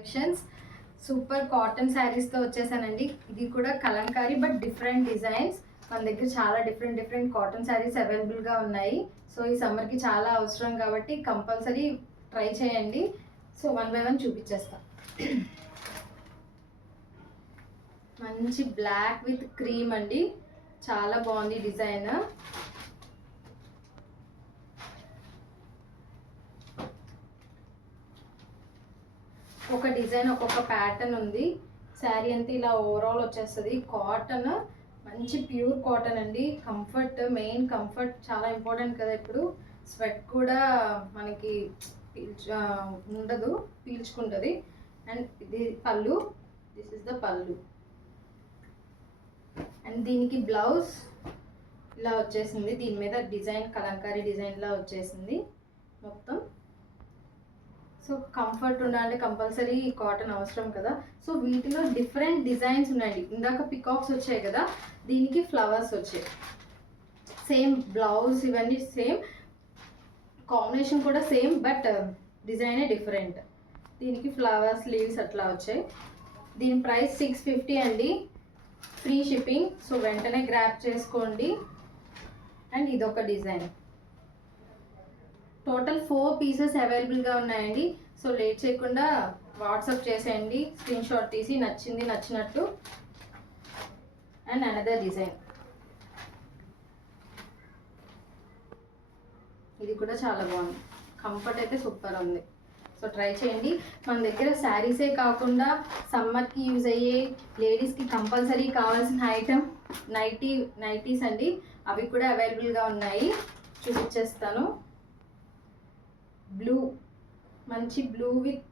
Collections super cotton శారీస్తో వచ్చేసానండి. ఇది కూడా కలంకారీ బట్ డిఫరెంట్ డిజైన్స్. మన దగ్గర చాలా డిఫరెంట్ కాటన్ శారీస్ అవైలబుల్గా ఉన్నాయి. సో ఈ సమ్మర్కి చాలా అవసరం కాబట్టి కంపల్సరీ ట్రై చేయండి. సో వన్ బై వన్ చూపించేస్తా. మంచి బ్లాక్ విత్ క్రీమ్ అండి, చాలా బాగుంది డిజైన్. ఒక డిజైన్ ఒక్కొక్క ప్యాటర్న్ ఉంది. శారీ అంతా ఇలా ఓవరాల్ వచ్చేస్తుంది. కాటన్ మంచి ప్యూర్ కాటన్ అండి. కంఫర్ట్, మెయిన్ కంఫర్ట్ చాలా ఇంపార్టెంట్ కదా. ఇప్పుడు స్వెట్ కూడా మనకి ఉండదు, పీల్చుకుంటుంది. అండ్ ఇది పళ్ళు, దిస్ ఇస్ ద పళ్ళు. అండ్ దీనికి బ్లౌజ్ ఇలా వచ్చేసింది. దీని మీద డిజైన్ కలంకారీ డిజైన్లా వచ్చేసింది మొత్తం. సో కంఫర్ట్ ఉండాలంటే కంపల్సరీ కాటన్ అవసరం కదా. సో వీటిలో డిఫరెంట్ డిజైన్స్ ఉన్నాయండి. ఇందాక పికాక్స్ వచ్చాయి కదా, దీనికి ఫ్లవర్స్ వచ్చాయి. సేమ్ బ్లౌజ్ ఇవన్నీ సేమ్, కాంబినేషన్ కూడా సేమ్, బట్ డిజైనే డిఫరెంట్. దీనికి ఫ్లవర్స్, లీవ్స్ అట్లా వచ్చాయి. దీని ప్రైస్ 650 అండి, ఫ్రీ షిప్పింగ్. సో వెంటనే గ్రాప్ చేసుకోండి. అండ్ ఇదొక డిజైన్. టోటల్ 4 పీసెస్ అవైలబుల్గా ఉన్నాయండి. సో లేట్ చేయకుండా వాట్సాప్ చేసేయండి, స్క్రీన్ షాట్ తీసి నచ్చింది నచ్చినట్టు. అండ్ అనదర్ డిజైన్, ఇది కూడా చాలా బాగుంది. కంఫర్ట్ అయితే సూపర్ ఉంది. సో ట్రై చేయండి. మన దగ్గర శారీసే కాకుండా సమ్మర్కి యూజ్ అయ్యే లేడీస్కి కంపల్సరీ కావాల్సిన ఐటమ్ నైటీస్ అండి. అవి కూడా అవైలబుల్గా ఉన్నాయి, చూపించేస్తాను. బ్లూ, మంచి బ్లూ విత్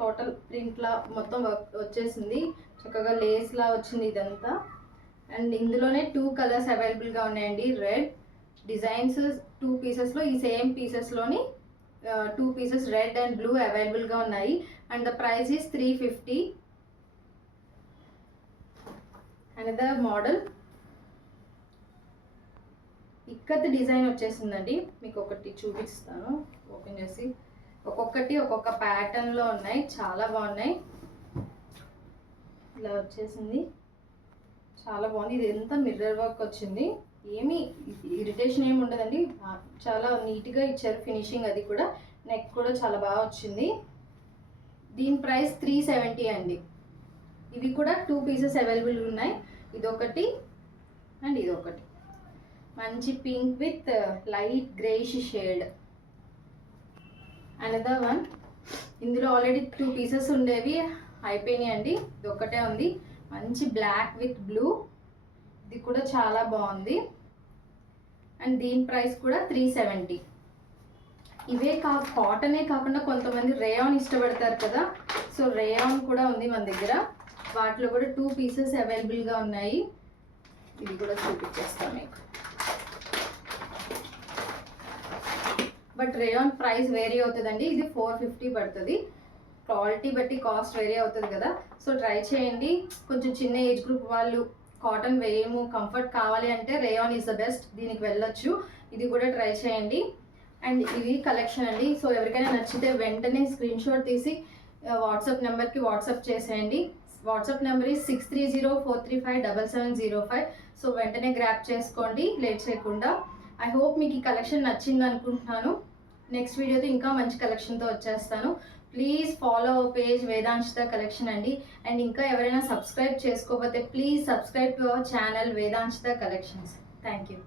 టోటల్ ప్రింట్లా మొత్తం వచ్చేసింది. చక్కగా లేస్లా వచ్చింది ఇదంతా. అండ్ ఇందులోనే 2 కలర్స్ అవైలబుల్గా ఉన్నాయండి. రెడ్ డిజైన్స్ 2 పీసెస్లో, ఈ సేమ్ పీసెస్లోని 2 పీసెస్ రెడ్ అండ్ బ్లూ అవైలబుల్గా ఉన్నాయి. And the price is 350. Another model ikat design వచ్చేసిందండి. మీకు ఒకటి చూపిస్తాను, ఓపెన్ చేసి. ఒక్కొక్కటి ఒక్కొక్క ప్యాటర్న్లో ఉన్నాయి, చాలా బాగున్నాయి. ఇలా వచ్చేసింది, చాలా బాగుంది. ఇది ఎంత మిర్రర్ వర్క్ వచ్చింది, ఏమీ ఇరిటేషన్ ఏమి ఉండదండి. చాలా నీట్గా ఇచ్చారు ఫినిషింగ్. అది కూడా నెక్ కూడా చాలా బాగా వచ్చింది. దీని ప్రైస్ 370 అండి. ఇవి కూడా 2 పీసెస్ అవైలబుల్ ఉన్నాయి. ఇదొకటి అండ్ ఇదొకటి. మంచి pink with light greyish shade. Another one. ఇందులో ఆల్రెడీ 2 పీసెస్ ఉండేవి, అయిపోయినాయి అండి. ఇది ఒకటే ఉంది. మంచి బ్లాక్ విత్ బ్లూ. ఇది కూడా చాలా బాగుంది. అండ్ దీని ప్రైస్ కూడా 370. ఇవే కాటనే కాకుండా కొంతమంది రేయాన్ ఇష్టపడతారు కదా. సో రేయాన్ కూడా ఉంది మన దగ్గర. వాటిలో కూడా 2 పీసెస్ అవైలబుల్గా ఉన్నాయి. ఇది కూడా చూపించేస్తాను మీకు. బట్ రేయాన్ ప్రైస్ వేరీ అవుతుందండి. ఇది 450 పడుతుంది. క్వాలిటీ బట్టి కాస్ట్ వేరీ అవుతుంది కదా. సో ట్రై చేయండి. కొంచెం చిన్న ఏజ్ గ్రూప్ వాళ్ళు కాటన్ వేయము, కంఫర్ట్ కావాలి అంటే రేయాన్ ఈజ్ ద బెస్ట్, దీనికి వెళ్ళొచ్చు. ఇది కూడా ట్రై చేయండి. అండ్ ఇది కలెక్షన్ అండి. సో ఎవరికైనా నచ్చితే వెంటనే స్క్రీన్ షాట్ తీసి వాట్సాప్ నెంబర్కి వాట్సాప్ చేసేయండి. వాట్సాప్ నెంబర్ ఈ 6304357705. సో వెంటనే గ్రాప్ చేసుకోండి లేట్ చేయకుండా. ఐ హోప్ మీకు ఈ కలెక్షన్ నచ్చింది అనుకుంటున్నాను. నెక్స్ట్ వీడియోతో ఇంకా మంచి కలెక్షన్తో వచ్చేస్తాను. Please follow our page Vedanshita collection అండి. అండ్ ఇంకా ఎవరైనా సబ్స్క్రైబ్ చేసుకోకపోతే please subscribe to our channel Vedanshita collections. Thank you.